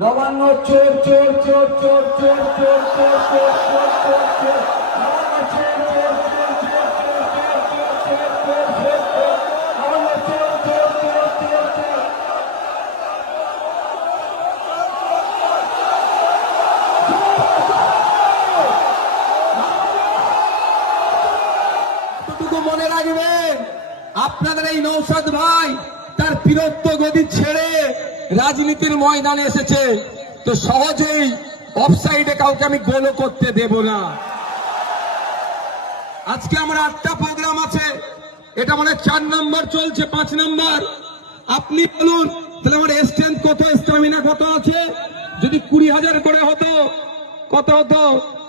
নবান্ন চোর চোর চোর চোর চোর চোর চোর চোর চোর চোর চোর নবান্ন চোর চোর চোর চোর চোর চোর চোর চোর চোর চোর নবান্ন চোর চোর চোর চোর চোর। এতটুকু মনে রাখবেন, আপনাদের এই নৌসাদ ভাই তার বীরত্ব গদি ছেড়ে রাজনীতির ময়দানে এসেছে, তো সহজেই অফসাইডে কাউকে আমি গোলও করতে দেব না। আজকে আমার 8টা প্রোগ্রাম আছে, এটা মানে 4 নম্বর চলছে, 5 নম্বর। আপনি বলুন তাহলে আমার স্ট্রেংথ কত, স্টামিনা কত আছে? যদি 20,000 করে হতো কত হতো?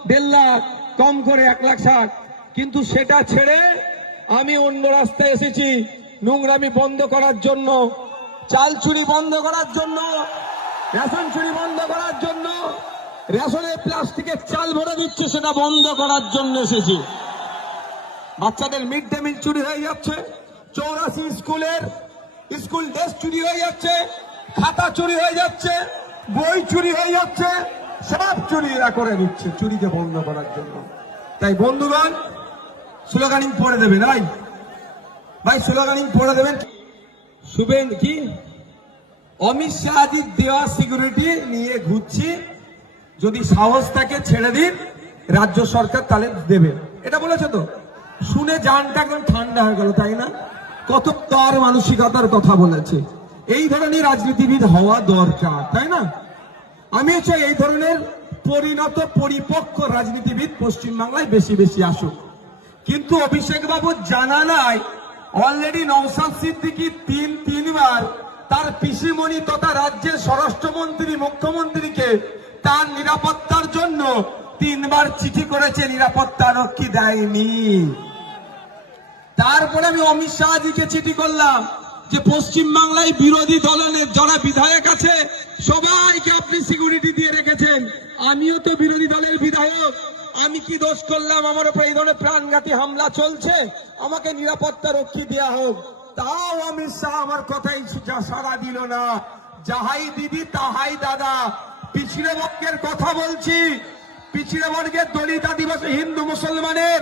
1.5 লাখ, কম করে 1,60,000। কিন্তু সেটা ছেড়ে আমি অন্য রাস্তায় এসেছি, নোংরামি বন্ধ করার জন্য, চাল চুরি বন্ধ করার জন্য, রেশন চুরি বন্ধ করার জন্য, রেশনে প্লাস্টিকের চাল ভরে দিচ্ছে সেটা বন্ধ করার জন্য এসেছি। বাচ্চাদের মিড ডে মিল চুরি হয়ে যাচ্ছে, 84 স্কুলের স্কুল ড্রেস চুরি হয়ে যাচ্ছে, খাতা চুরি হয়ে যাচ্ছে, বই চুরি হয়ে যাচ্ছে, সব চুরি এরা করে দিচ্ছে চুরিকে বন্ধ করার জন্য। তাই বন্ধুগণ স্লোগানিং পড়ে দেবেন, ভাই স্লোগানিং পড়ে দেবেন। শুভেন কি অমিত শাহজির দেওয়া সিকিউরিটি নিয়ে ঘুরছি, যদি সাহস থাকে ছেড়ে দিন, রাজ্য সরকার তাহলে দেবে, এটা বলেছে তো। শুনে জানটা একদম ঠান্ডা হয়ে গেল, তাই না? কত তার মানসিকতার কথা বলেছে। এই ধরনের রাজনীতিবিদ হওয়া দরকার, তাই না? আমি চাই এই ধরনের পরিণত পরিপক্ক রাজনীতিবিদ পশ্চিমবাংলায় বেশি বেশি আসুক। কিন্তু অভিষেক বাবু জানা নাই অলরেডি নওশাদ সিদ্দিকী তিনবার তার পিসিমণি তথা রাজ্যের স্বরাষ্ট্রমন্ত্রী মুখ্যমন্ত্রীকে তার নিরাপত্তার জন্য 3বার চিঠি করেছে, নিরাপত্তা রক্ষী দেয়নি। তারপরে আমি অমিত শাহজিকে চিঠি করলাম যে পশ্চিমবাংলায় বিরোধী দলের যারা বিধায়ক আছে সবাইকে আপনি সিকিউরিটি দিয়ে রেখেছেন, আমিও তো বিরোধী দলের বিধায়ক, আমি কি দোষ করলাম? আমার উপর এই ধরনের প্রাণঘাতী হামলা চলছে, আমাকে নিরাপত্তা রক্ষী দেওয়া হোক। তাও অমিত শাহ আমার কথাই সাড়া দিল না। যাহাই দিদি তাহাই দাদা, পিছিয়ে বর্গের কথা বলছি, পিছিয়ে বর্গের দলিত আদিবাসী হিন্দু মুসলমানের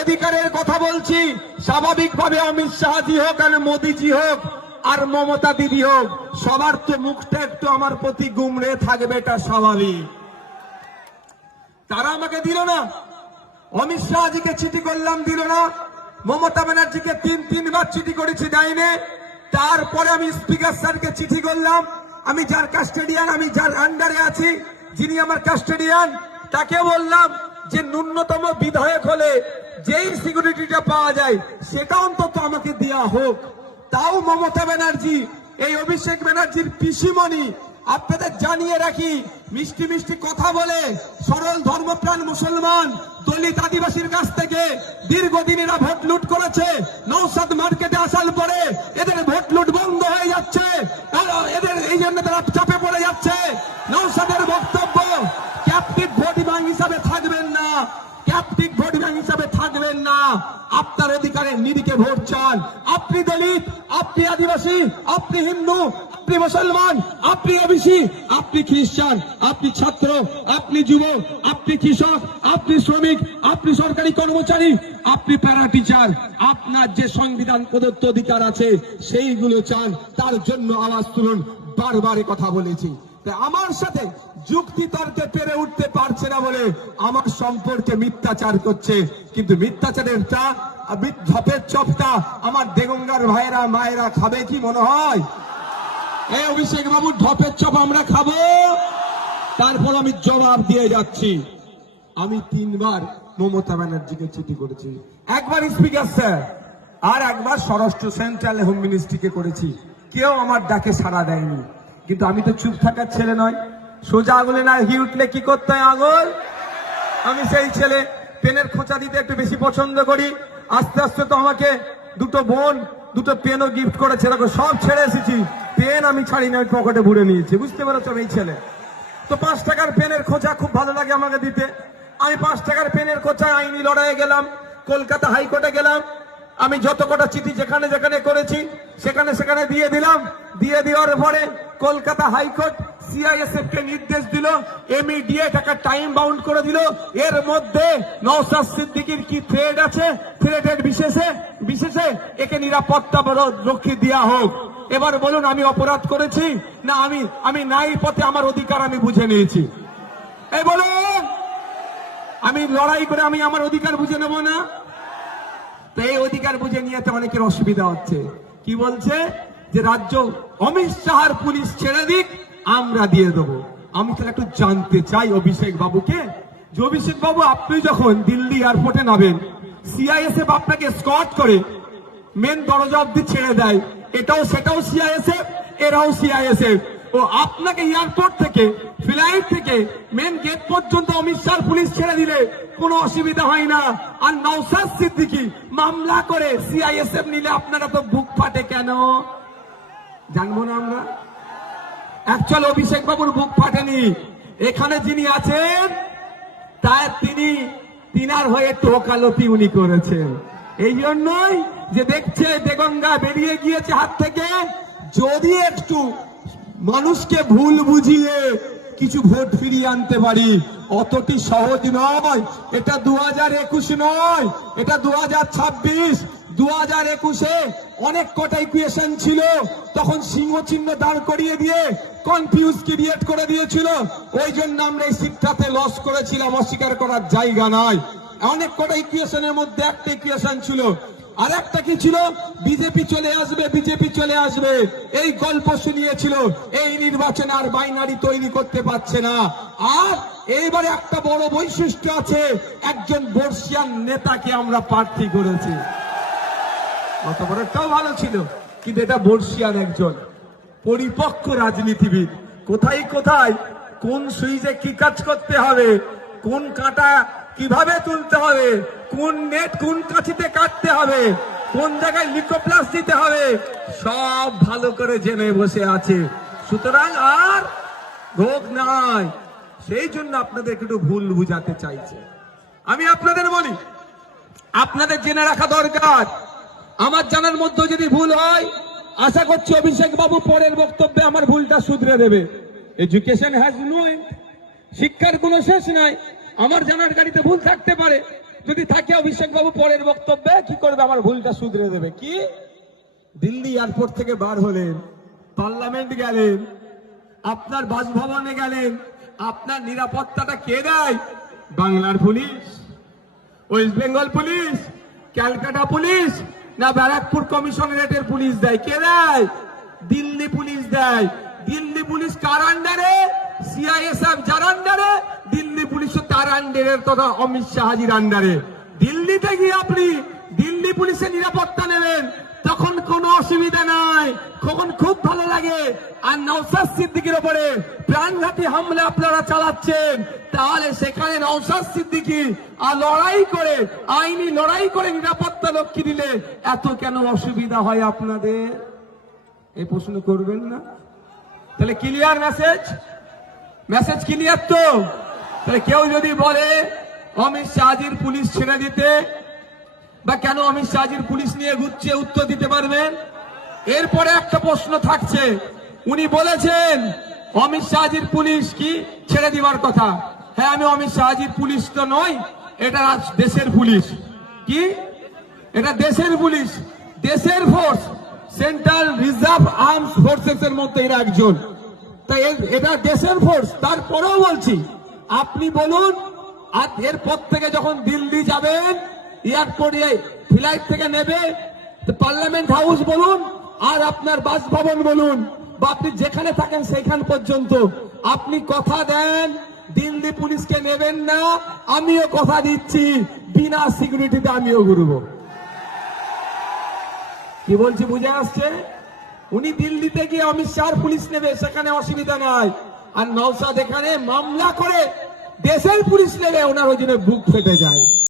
অধিকারের কথা বলছি। স্বাভাবিকভাবে অমিত শাহজি হোক আর মোদীজি হোক আর মমতা দিদি হোক, সবার তো মুখটা একটু আমার প্রতি গুমড়ে থাকবে, এটা স্বাভাবিক। তারা আমাকে দিল না, অমিত শাহজিকে চিঠি করলাম দিল না, মমতা ব্যানার্জিকে 3বার চিঠি করেছি দেয়নি। তারপরে আমি স্পিকার স্যারকে চিঠি করলাম, আমি যার কাস্টোডিয়ান, আমি যার আন্ডারে আছি, যিনি আমার কাস্টোডিয়ান, তাকে বললাম যে ন্যূনতম বিধায়ক হলে যেই সিকিউরিটিটা পাওয়া যায় সেটা অন্তত আমাকে দেওয়া হোক। তাও মমতা ব্যানার্জি, এই অভিষেক ব্যানার্জির পিসিমণি, আপনাদের জানিয়ে রাখি, মিষ্টি মিষ্টি কথা বলে সরল ধর্মপ্রাণ মুসলমান দলিত আদিবাসীর কাছ থেকে দীর্ঘদিন এরা ভোট লুট করেছে। নওশাদ মার্কেটে আসার পরে এদের ভোট লুট বন্ধ হয়ে যাচ্ছে, এদের এই জন্য তারা চাপে পড়ে যাচ্ছে। নওশাদের বক্তব্য ক্যাপটিভ ভোট ব্যাংক হিসাবে থাকবেন না, ক্যাপটিভ ভোট ব্যাংক হিসাবে থাকবেন না, আপনার অধিকারের নিরিখে ভোট চান। আপনি দলিত, আপনি আদিবাসী, আপনি হিন্দু, আপনি মুসলমান, আপনি ওবিসি, আপনি খ্রিস্টান, আপনি ছাত্র, আপনি যুবক, আপনি কৃষক, আপনি শ্রমিক, আপনি সরকারি কর্মচারী, আপনি প্যারা টিচার, আপনার যে সংবিধান প্রদত্ত অধিকার আছে সেইগুলো চান, তার জন্য আওয়াজ তুলুন। বারবার কথা বলেছি, আমার সাথে যুক্তি তর্কে পেরে উঠতে পারছে না বলে আমার সম্পর্কে মিথ্যাচার করছে। কিন্তু মিথ্যাচারের ঝপের চপটা আমার দেগঙ্গার ভাইরা মায়েরা খাবে কি মনে হয়? এই অভিষেক বাবুর ঢপের চপ আমরা খাবো। তারপর আমি জবাব দিয়ে যাচ্ছি, আমি 3বার মমতা ব্যানার্জিকে চিঠি করেছি, একবার স্পিকার স্যার আর একবার স্বরাষ্ট্র সেন্ট্রাল হোম মিনিস্ট্রিকে করেছি, কেউ আমার ডাকে সাড়া দেয়নি। কিন্তু আমি তো চুপ থাকার ছেলে নয়, সোজা আঙুলে না ঘি উঠলে কি করতে হয় আঙুল, আমি সেই ছেলে। পেনের খোঁচা দিতে একটু বেশি পছন্দ করি। আস্তে আস্তে তো আমাকে 2টো বোন 2টো পেনও গিফট করেছে, দেখো সব ছেড়ে এসেছি, পেন আমি ছাড়ি না, পকেটে ভরে নিয়েছি, বুঝতে পেরেছো? এই ছেলে তো 5 টাকার পেনের খোঁচা খুব ভালো লাগে আমাকে দিতে। আমি 5 টাকার পেনের খোঁচায় আইনি লড়াইয়ে গেলাম, কলকাতা হাইকোর্টে গেলাম, আমি যত কটা চিঠি যেখানে যেখানে করেছি সেখানে সেখানে দিয়ে দিলাম। দিয়ে দেওয়ার পরে কলকাতা হাইকোর্ট সিআইএসএফ কে নির্দেশ দিল, ইমিডিয়েট একটা টাইম বাউন্ড করে দিল। এর মধ্যে নওশাদ সিদ্দিকীর কি থ্রেড আছে, থ্রেডের বিশেষে একে নিরাপত্তা রক্ষী দেওয়া হোক। এবার বলুন, আমি অপরাধ করেছি না আমি ন্যায় পথে আমার অধিকার আমি বুঝে নিয়েছি? এই বলুন, আমি লড়াই করে আমি আমার অধিকার বুঝে নেব না? তো এই অধিকার বুঝে নিয়েতে অনেকের অসুবিধা হচ্ছে। কি বলছে যে রাজ্য অমিত শাহর পুলিশ ছেড়ে দিক, আমরা দিয়ে দেবো। আমি তাহলে একটু জানতে চাই অভিষেক বাবুকে, যে অভিষেক বাবু আপনি যখন দিল্লি এয়ারপোর্টে নামেন, সিআইএসএফ আপনাকে স্কট করে মেন দরজা অব্দি ছেড়ে দেয়, সেটাও সিআইএসএফ, এরাও সিআইএসএফ। ও আপনাকে এয়ারপোর্ট থেকে, ফ্লাইট থেকে মেন গেট পর্যন্ত অমিত শাহ পুলিশ ছেড়ে দিলে কোনো অসুবিধা হয় না। আর নওশাদ সিদ্দিকী মামলা করে সিআইএসএফ নিলে আপনারা তো বুক ফাটে কেন? জানবো না আমরা? অ্যাকচুয়ালি অভিষেক বাবুর বুক ফাটেনি, এখানে যিনি আছেন তার তিনার হয়ে টোকালতি উনি করেছেন। এই জন্যই যে দেখছে দেগঙ্গা বেরিয়ে গিয়েছে হাত থেকে, যদি একটু মানুষকে ভুল বুঝিয়ে কিছু ভোট ফিরিয়ে আনতে পারি, অতটি সহজ নয়। এটা 2021 নয়, এটা 2026। 2021-এ অনেক কটা ইকুয়েশন ছিল, তখন সিংহ চিহ্ন দাঁড় করিয়ে দিয়ে কনফিউজ ক্রিয়েট করে দিয়েছিল। ওই জন্য আমরা এই সিটটাতে লস করেছিলাম, অস্বীকার করার জায়গা নাই। অনেক কটা ইকুয়েশনের মধ্যে একটা ইকুয়েশন ছিল, আর একটা কি ছিল, বিজেপি চলে আসবে। এই গল্প শুনিয়েছিল। এই নির্বাচনে আর বাইনারি তৈরি করতে পারছে না। আর এইবারে একটা বড় বৈশিষ্ট্য আছে, একজন বর্ষিয়ান নেতাকে আমরা প্রার্থী করেছি। গত বছরটাও ভালো ছিল, কিন্তু এটা বর্ষিয়ান একজন পরিপক্ক রাজনীতিবিদ। কোথায় কোন সুইচে কি কাজ করতে হবে, কোন কাঁটা কিভাবে তুলতে হবে, কোন নেট কোন কাছিতে কাটতে হবে, কোন জায়গায় লিকোপ্লাস দিতে হবে, সব ভালো করে জেনে বসে আছে। সুতরাং আর রোগ নাই। সেই জন্য আপনাদের একটু ভুল বুঝাতে চাইছে। আমি আপনাদের বলি, আপনাদের জেনে রাখা দরকার। আমার জানার মধ্যে যদি ভুল হয়, আশা করছি অভিষেক বাবু পরের বক্তব্যে আমার ভুলটা শুধরে দেবে। এডুকেশন হ্যাজ নো এন্ড, শিক্ষার কোনো শেষ নাই। আমার জানার গাড়িতে ভুল থাকতে পারে, যদি থাকে অভিষেক বাবু পরের বক্তব্যে কি করবে, আমার ভুলটা শুধরে দেবে। কি দিল্লি এয়ারপোর্ট থেকে বার হলেন, পার্লামেন্ট গেলেন, আপনার বাসভবনে গেলেন, আপনার নিরাপত্তাটা কে দেয়? বাংলার police, West Bengal police, Calcutta police, না ব্যারাকপুর কমিশনারেটের পুলিশ দেয়? কে দেয়? দিল্লি পুলিশ দেয়। দিল্লি পুলিশ কার আন্ডারে? সিআইএসএফ যার আন্ডারে, দিল্লি পুলিশ তার আন্ডারে, তথা অমিত শাহজির আন্ডারে। দিল্লিতে গিয়ে আপনি দিল্লি পুলিশের নিরাপত্তা নেবেন, তখন কোনো অসুবিধা নাই, তখন খুব ভালো লাগে। আর নওশাদ সিদ্দিকীর উপরে প্রাণঘাতী হামলা আপনারা চালাচ্ছেন, তাহলে সেখানে নওশাদ সিদ্দিকী আর আইনি লড়াই করে নিরাপত্তা রক্ষী দিলে এত কেন অসুবিধা হয় আপনাদের? এই প্রশ্ন করবেন না? তাহলে ক্লিয়ার মেসেজ ক্লিয়ার তো? তাহলে কেউ যদি বলে অমিত শাহজির পুলিশ ছেড়ে দিতে, বা কেন অমিত শাহজির পুলিশ নিয়ে ঘুরছে, উত্তর দিতে পারবেন? এরপরে একটা প্রশ্ন থাকছে, উনি বলেছেন অমিত শাহজির পুলিশ কি ছেড়ে দিবার কথা। হ্যাঁ, আমি অমিত শাহজির পুলিশ তো নই, এটা দেশের পুলিশ। কি এটা দেশের পুলিশ, দেশের force, central reserve arms forces এর মধ্যে এরা একজন। তাই এটা দেশের ফোর্স। তারপরেও বলছি, আপনি বলুন, আর এরপর থেকে যখন দিল্লি যাবেন, এয়ারপোর্টে ফ্লাইট থেকে নেবে, পার্লামেন্ট হাউস বলুন আর আপনার বাসভবন বলুন, বা আপনি যেখানে থাকেন সেইখান পর্যন্ত আপনি কথা দেন দিল্লি পুলিশকে নেবেন না। আমিও কথা দিচ্ছি, বিনা সিকিউরিটিতে আমিও ঘুরবো। কি বলছি বুঝে আসছে? উনি দিল্লিতে গিয়ে অমিত শাহর পুলিশ নেবে, সেখানে অসুবিধা নাই। আর নওশাদ এখানে মামলা করে দেশের পুলিশ নেবে, ওনার ওই জন্য বুক ফেটে যায়।